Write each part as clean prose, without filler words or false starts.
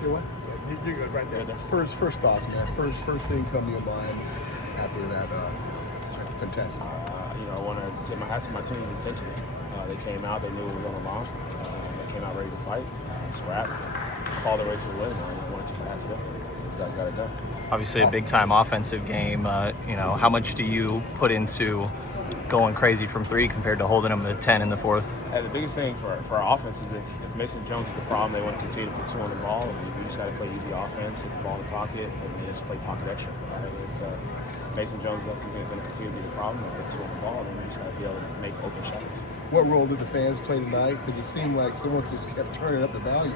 Sure. You're good right there. The first thoughts, man. First thing come to your mind after that fantastic. I want to tip my hat to my team intensity. They came out. They knew it was on the line. They came out ready to fight, scrap, call their way to a win. I want to tip my hat to them. You guys got it done. Obviously, a big-time offensive game. How much do you put into going crazy from three compared to holding them to 10 in the fourth? The biggest thing for our offense is if Mason Jones is the problem, they want to continue to put two on the ball. You just got to play easy offense, hit the ball in the pocket, and then just play pocket extra. Right? If Mason Jones is going to continue to be the problem and put two on the ball, then you just got to be able to make open shots. What role did the fans play tonight? Because it seemed like someone just kept turning up the volume.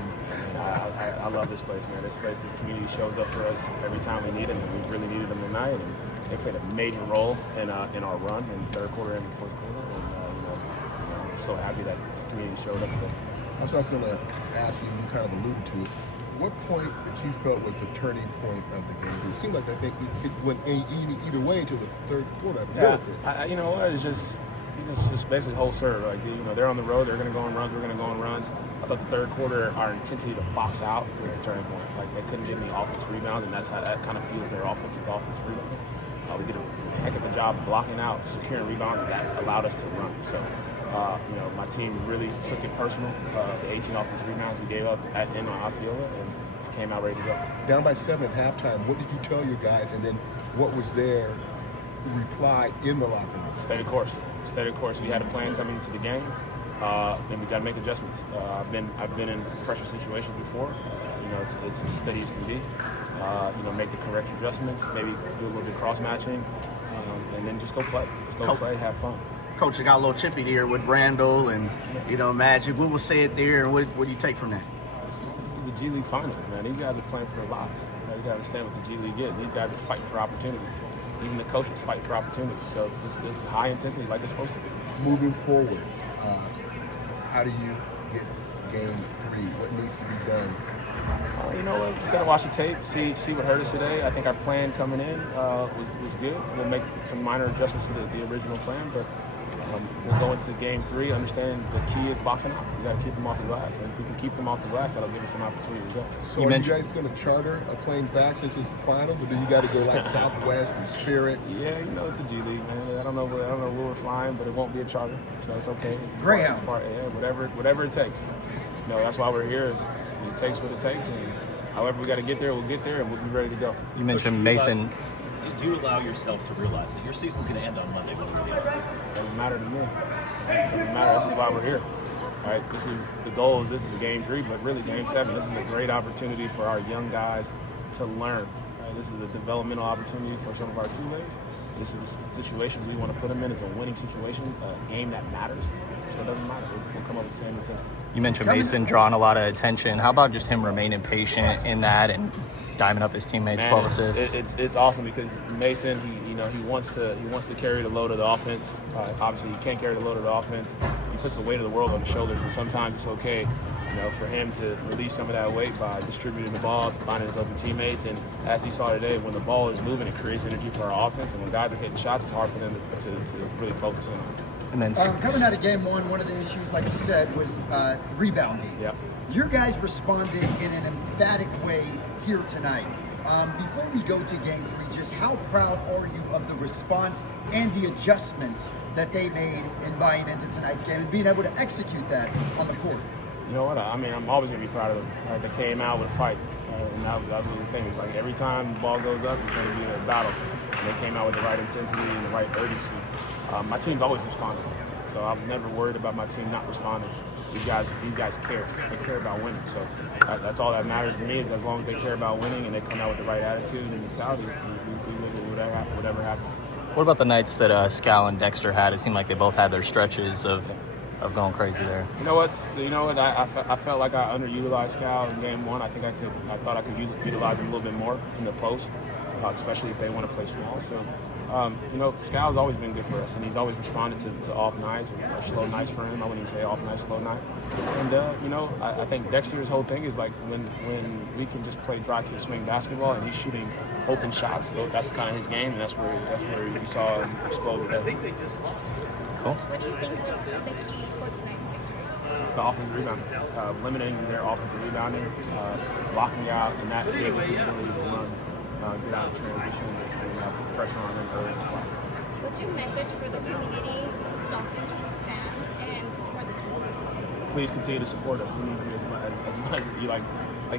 I love this place, man. This community shows up for us every time we need them, and we really needed them tonight. And they played a major role in our run in the third quarter and the fourth quarter. And I'm so happy that the community showed up today. That's what I was going to ask you. You kind of alluded to it. What point that you felt was the turning point of the game? It seemed like I think it went either way until the third quarter. You know what? It's just basically whole serve. Like, they're on the road. They're going to go on runs. We're going to go on runs. I thought the third quarter, our intensity to box out was a turning point. Like, they couldn't get any offensive rebounds, and that's how that kind of fuels their offensive rebound. We did a heck of a job blocking out, securing rebounds that allowed us to run. So, my team really took it personal. The 18 offensive rebounds we gave up in Osceola and came out ready to go. Down by 7 at halftime, what did you tell your guys, and then what was their reply in the locker room? Stay the course. Stay the course. We had a plan coming into the game, and we got to make adjustments. I've been in pressure situations before. It's as steady as can be. Make the correct adjustments, maybe do a little bit cross matching, and then just go play. Play, have fun. Coach, I got a little chippy here with Randall and Magic. What was said there, and what do you take from that? This is the G League Finals, man. These guys are playing for their lives. You got to understand what the G League is. These guys are fighting for opportunities. Even the coaches fight for opportunities. So this is high intensity, like it's supposed to be. Moving forward, how do you get game 3? What needs to be done? Just gotta watch the tape, see what hurt us today. I think our plan coming in was good. We'll make some minor adjustments to the original plan, but we'll go into game 3 understanding the key is boxing out. You gotta keep them off the glass, and if we can keep them off the glass, that'll give us an opportunity to go. So are you guys gonna charter a plane back since it's the finals, or do you got to go like Southwest and Spirit? Yeah, it's the G League, man. I don't know where we're flying, but it won't be a charter, so it's okay. It's Greyhound. Whatever it takes. That's why we're here. It takes what it takes, and however we got to get there, we'll get there, and we'll be ready to go. You mentioned Mason. Did you allow yourself to realize that your season's going to end on Monday? Doesn't matter to me. It doesn't matter. This is why we're here. All right, this is the goal. This is the game 3, but really game 7. This is a great opportunity for our young guys to learn. Right? This is a developmental opportunity for some of our two-ways. This is the situation we want to put them in. It's a winning situation, a game that matters. So it doesn't matter. We'll come up with the same intensity. You mentioned Mason drawing a lot of attention. How about just him remaining patient in that and diming up his teammates? 12 assists. It's awesome because Mason, he wants to carry the load of the offense. Obviously, he can't carry the load of the offense. He puts the weight of the world on his shoulders, and sometimes it's okay, for him to release some of that weight by distributing the ball, finding his open teammates. And as he saw today, when the ball is moving, it creates energy for our offense. And when guys are hitting shots, it's hard for them to really focus in on it. And then coming out of game 1, one of the issues, like you said, was rebounding. Yep. Your guys responded in an emphatic way here tonight. Before we go to game 3, just how proud are you of the response and the adjustments that they made in buying into tonight's game and being able to execute that on the court? You know what? I'm always going to be proud of them. Right? They came out with a fight. And that was the thing. It's like every time the ball goes up, it's going to be a battle. And they came out with the right intensity and the right urgency. My team's always responded. So I was never worried about my team not responding. These guys care. They care about winning. So that's all that matters to me is as long as they care about winning and they come out with the right attitude and mentality, we live with whatever happens. What about the nights that Scal and Dexter had? It seemed like they both had their stretches of going crazy there. You know what? I felt like I underutilized Scal in game 1. I thought I could utilize him a little bit more in the post, especially if they want to play small. So. Scal's always been good for us, and he's always responded to off nights or slow nights for him. I wouldn't even say off night, slow night. And I think Dexter's whole thing is like when we can just play dry kick swing basketball, and he's shooting open shots. That's kind of his game, and that's where you saw him explode today. I think they just lost. Cool. What do you think was the key for tonight's victory? the offensive rebounding, limiting their offensive rebounding, blocking out, and that gave us the ability to run, get out of transition, and put pressure on them early in the clock. What's your message for the community, the Stockton Kings fans, and for the team? Please continue to support us. We need you as much as you like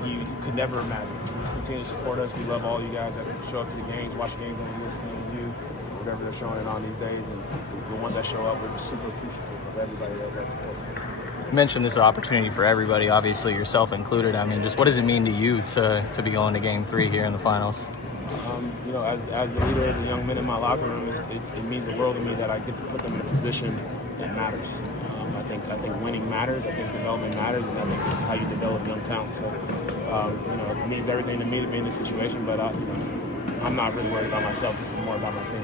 you could never imagine. So just continue to support us. We love all you guys that show up to the games, watch games on ESPN, whatever they're showing it on these days, and the ones that show up, we're just super appreciative of everybody that supports us. You mentioned this opportunity for everybody, obviously yourself included. I mean, just what does it mean to you to be going to Game 3 here in the finals? You know, as the leader of the young men in my locker room, it means the world to me that I get to put them in a position that matters. I think winning matters. I think development matters, and I think this is how you develop young talent. So, you know, it means everything to me to be in this situation. But I'm not really worried about myself. This is more about my team.